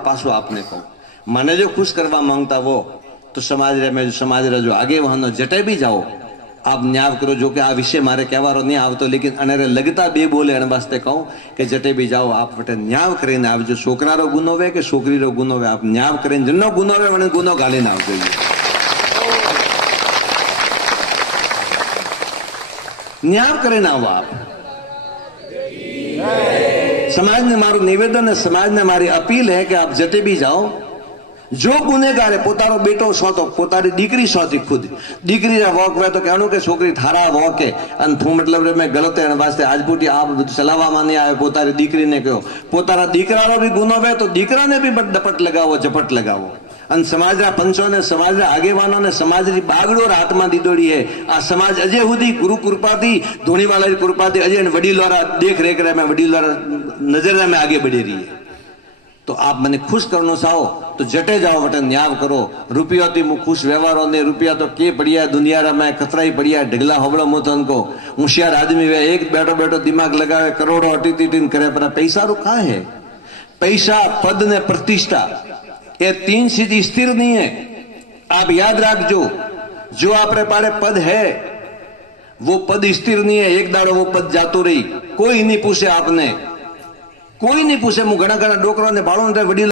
पासो आपने कहो मने जो खुश करवा मांगता वो तो समाज रे में समाज रे जो आगे वहां जटे भी जाओ आप न्याय करो। जो कि आ विषय मारे कहवारो नहीं आवतो लेकिन अनेरे लगता बे बोले एने वास्ते कहूं कि जटे भी जाओ आप वटे न्याय करीने आवजो। छोकरा रो गुनो वे के छोकरी रो गुनो वे आप न्याय करीने जनो गुनो वे वने गुनो गालीने आवजो। न्याय करीने आवो आप। समाज ने मारू निवेदन है, समाज ने मारी अपील है कि आप जटे भी जाओ जो गुनेगार है पोतारो बेटो सोतो पोतारी दीकरी सोती खुद दीकरी रा वॉक वे तो कहणो के छोकरी थारा वॉक है अन थू मतलब रे मैं गलत है वास्ते आजपूटी आप चलावा माने आए पोतारी दीकरी ने कहो पोतारा दीकरानो भी गुनो वे तो दीकरा ने भी डपट लगावो झपट लगावो। अन समाज रा पंचो ने समाज रा आगेवानो ने समाज री बागडो हाथमां दीदोड़ी है। आ समाज अजय हुदी गुरु कृपा थी धोनीवाला री कृपा थी अजय वडीलोरा देख रेख रे में वडीलोरा नजर में आगे बढ़ी रही है। तो आप मने खुश करनो चाहो तो जटे जाओ वटे न्याय करो। रुपया थी मु खुश व्यवहारों ने रुपया तो के पड़िया दुनिया रा में कतरा ही पड़िया ढगला होबड़ो मोतन को होशियार आदमी वे एक बैठो बैठो दिमाग लगावे करोड़ों अटीन करे पर पैसा रो कहाँ है। पैसा पद ने प्रतिष्ठा ये तीन चीज स्थिर नहीं है। आप याद रखजो जो आपरे पाड़े पद है वो पद स्थिर नहीं है। एक दाड़ो वो पद जातो रही कोई नहीं पूछे आपने कोई नहीं पूछे। मु घना घना डोकरा ने बाळो ने वडील